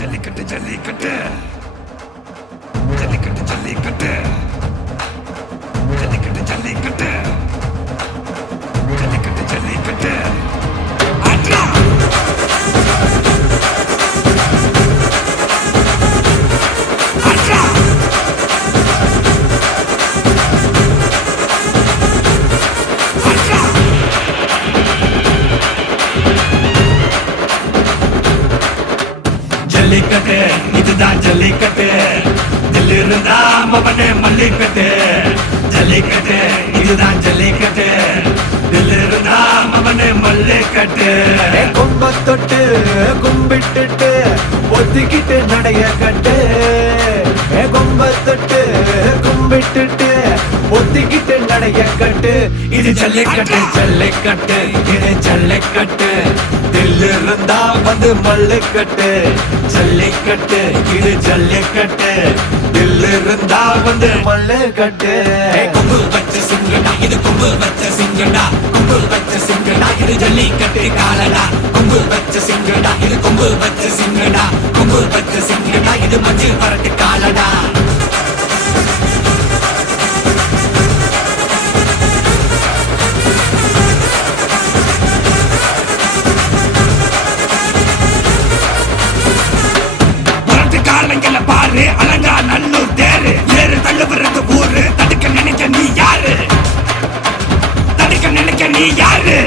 ஜல்லிக்கட்டு ஜல்லிக்கட்டு ஜல்லிக்கட்டு ஜல்லிக்கட்டு ஜல்லிக்கட்டு ஜல்லிக்கட்டு ஜல்லிக்கட்டு ஜல்லிக்கட்டு ஆட்ரா ஆட்ரா ஆட்ரா ஜல்லிக்கட்டு இதுதான் ஜல்லிக்கட்டு தில் இருந்தா மவனே மல்லிக்கட்டு ஜல்லிக்கட்டு இதுதான் ஜல்லிக்கட்டு தில் இருந்தா மவனே மல்லிக்கட்டு கும்ப தொட்டு கும்பிட்டுட்டு ஒத்திக்கிட்டு நடைய கட்டு கும்ப தொட்டு கும்பிட்டுட்டு ஒத்திக்கிட்டு நடைய கட்டு இது ஜல்லிக்கட்டு ஜல்லிக்கட்டு இது ஜல்லிக்கட்டு தில் இருந்தா வந்து மல்லுக்கட்டு ஜல்லிக்கட்டு இது ஜல்லிக்கட்டு தில் இருந்தா வந்து மல்லுக்கட்டு கொம்பு வச்ச சிங்கடா இது கொம்பு வச்ச சிங்கடா கொம்பு வச்ச சிங்கடா இது ஜல்லிக்கட்டு காலடா கொம்பு வச்ச சிங்கடா இது கொம்பு வச்ச சிங்கடா கொம்பு வச்ச சிங்கடா இது மஞ்சள் வரட்டு காலடா பாரு அலங்கா நல்லூர் தேரு ஏறு தள்ளுவது ஊரு தடுக்க நினைக்க நீ யாரு தடுக்க நினைக்க நீ யாரு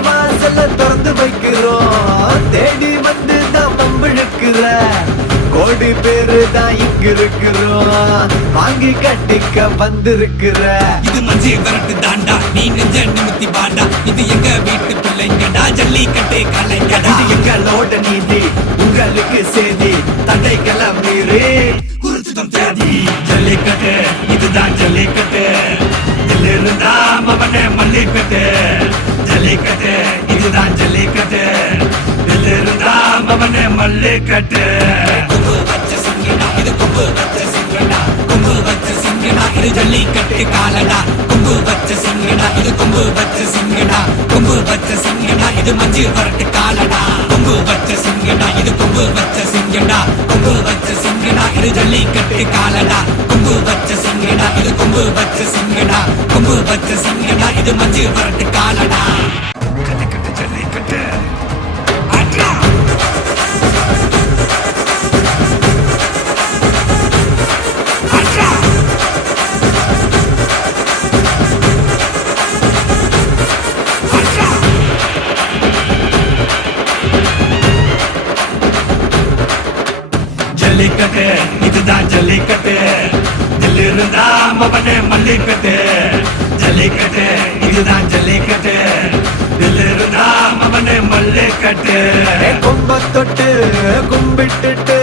வாசல திறந்து வைக்கிறோம் தேடி வந்து தான் பம்பிழுக்கிற கோடி பேரு தான் இங்க இருக்கிறோம் வாங்கி கட்டிக்க வந்திருக்கிற இது மஞ்சி வரட்டு தாண்டா நீ நெஞ்ச நிமித்தி பாண்டா இது எங்க வீட்டு பிள்ளைங்கடா ஜல்லிக்கட்டு கலைஞடா இது எங்களோட நீதி உங்களுக்கு செய்தி தடைகளை மீறி குறிச்சுதம் தேதி ஜல்லிக்கட்டு இதுதான் ஜல்லிக்கட்டு இதில் இருந்தா மவனே மல்லிக்கட்டு ஜல்லிக்கட்டு இதுதான் ஜல்லிக்கட்டு இதில் இருந்தா மவனே மல்லிக்கட்டு கொம்பு வச்ச சிங்கடா இது கொம்பு வச்ச சிங்கடா கொம்பு வச்ச சிங்கடா இது ஜல்லிக்கட்டு காலடா கொம்பு வச்ச சிங்கடா இது கொம்பு வச்ச சிங்கடா கொம்பு வச்ச சிங்கடா இது மஞ்சள் வரட்டு காலடா கொம்பு வச்ச சிங்கடா இது கொம்பு வச்ச சிங்கடா கொம்பு வச்ச சிங்கடா இது ஜல்லிக்கட்டு காலடா கொம்பு வச்ச சிங்கடா இது கொம்பு வச்ச சிங்கடா கொம்பு வச்ச சிங்கடா இது மஞ்சள் வரட்டு காலடா ஜல்லிக்கட்டு ஜல்லிக்கட்டு ஆட்ரா ஆட்ரா ஆட்ரா ஜல்லிக்கட்டு இதுதான் ஜல்லிக்கட்டு தில் இருந்தா மவனே மல்லிக்கட்டு ஜல்லிக்கட்டு இதுதான் ஜல்லிக்கட்டு தில் இருந்தா மவனே மல்லிக்கட்டு கும்ப தொட்டு கும்பிட்டுட்டு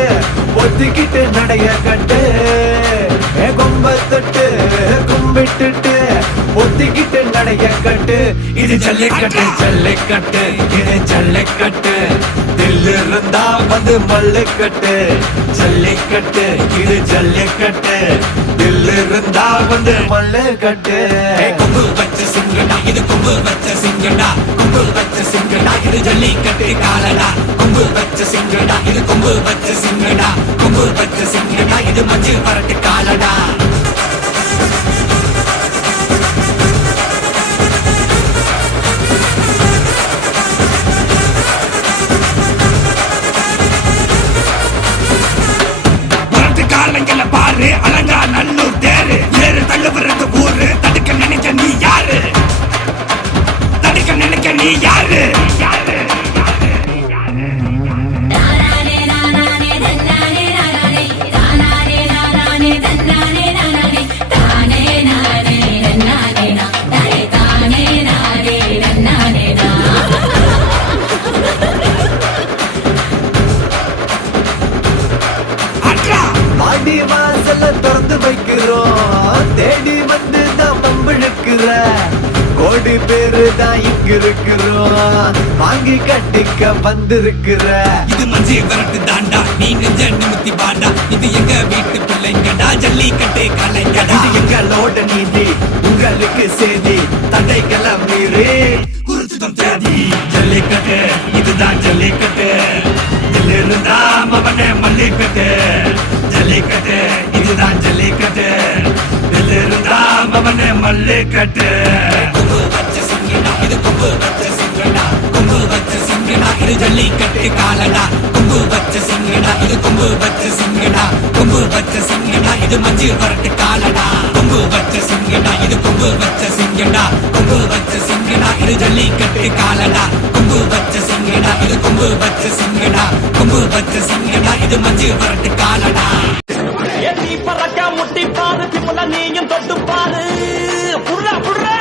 ஒத்திக்கிட்டு நடைய கட்டு கும்ப தொட்டு கும்பிட்டுட்டு ஒத்திக்கிட்டு நடைய கட்டு இது ஜல்லிக்கட்டு ஜல்லிக்கட்டு இது ஜல்லிக்கட்டு தில் இருந்தா வந்து மல்லுக்கட்டு ஜல்லிக்கட்டு இது ஜல்லிக்கட்டு தில் இருந்தா வந்து மல்லுக்கட்டு கொம்பு வச்ச சிங்கடா இது கொம்பு வச்ச சிங்கடா கொம்பு வச்ச சிங்கடா இது ஜல்லிக்கட்டு காலடா கொம்பு வச்ச சிங்கடா இது கொம்பு வச்ச சிங்கடா கொம்பு வச்ச சிங்கடா இது மஞ்சள் வரட்டு காலடா பாரு அலங்கா நல்லூர் தேரு ஏறு தள்ளுவது ஊரு தடுக்க நினைக்க நீ யாரு தடுக்க நினைக்க நீ யாரு வாசல திறந்து வைக்கிறோம் தேடி வந்து இருக்கிற கோடி பேரு தான் இங்க இருக்கிறோம் வாங்கி கட்டிக்க வந்திருக்கிற இது மஞ்சி வரட்டு தாண்டா நீ நெஞ்ச நிமித்தி பாண்டா இது எங்க வீட்டு பிள்ளைங்கடா ஜல்லிக்கட்டு கலைஞடா இது எங்களோட நீதி உங்களுக்கு செய்தி தடைகளை மீறி குறிச்சுதம் தேதி ஜல்லிக்கட்டு இதுதான் ஜல்லிக்கட்டு இதுல இருந்தா மவனே மல்லிக்கட்டு ஜல்லிக்கட்டு இதுதான் ஜல்லிக்கட்டு இதுல இருந்தா மவனே மல்லிக்கட்டு கொம்பு வச்ச சிங்கடா இது கொம்பு வச்ச சிங்கடா கொம்பு வச்ச சிங்கடா இது ஜல்லிக்கட்டு காலடா கொம்பு வச்ச சிங்கடா இது கொம்பு வச்ச சிங்கடா கொம்பு வச்ச சிங்கடா இது மஞ்சி வரட்டு காலடா கொம்பு வச்ச சிங்கடா இது கொம்பு வச்ச சிங்கடா கொம்பு வச்ச சிங்கடா இது ஜல்லிக்கட்டு காலடா கொம்பு வச்ச சிங்கடா இது கொம்பு வச்ச சிங்கடா கொம்பு வச்ச சிங்கடா இது மஞ்சி வரட்டு காலடா எட்டி பறக்க முட்டி பாரு திமுல நீயும் தொட்டு பாரு புடுறா புடுறா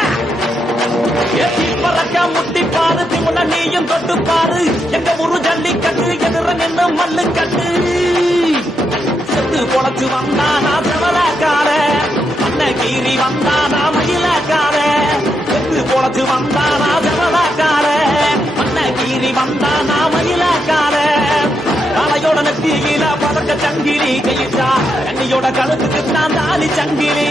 எட்டி பறக்க முட்டி பாரு திமுல நீயும் தொட்டு பாரு எங்க ஊரு ஜல்லிக்கட்டு எதிர நின்று மல்லு கட்டு செத்து பொழைச்சு வந்தானா செவலக்கார அன்னகீரி வந்தானா மயிலக்கார செத்து பொழைச்சு வந்தானா செவலக்கார அன்னகீரி வந்தானா மயிலக்கார காலையோட நெத்தியில பதக்க சங்கிலி கையிட்டா கண்ணியோட கழுத்துக்கு நான் தாலி சங்கிலி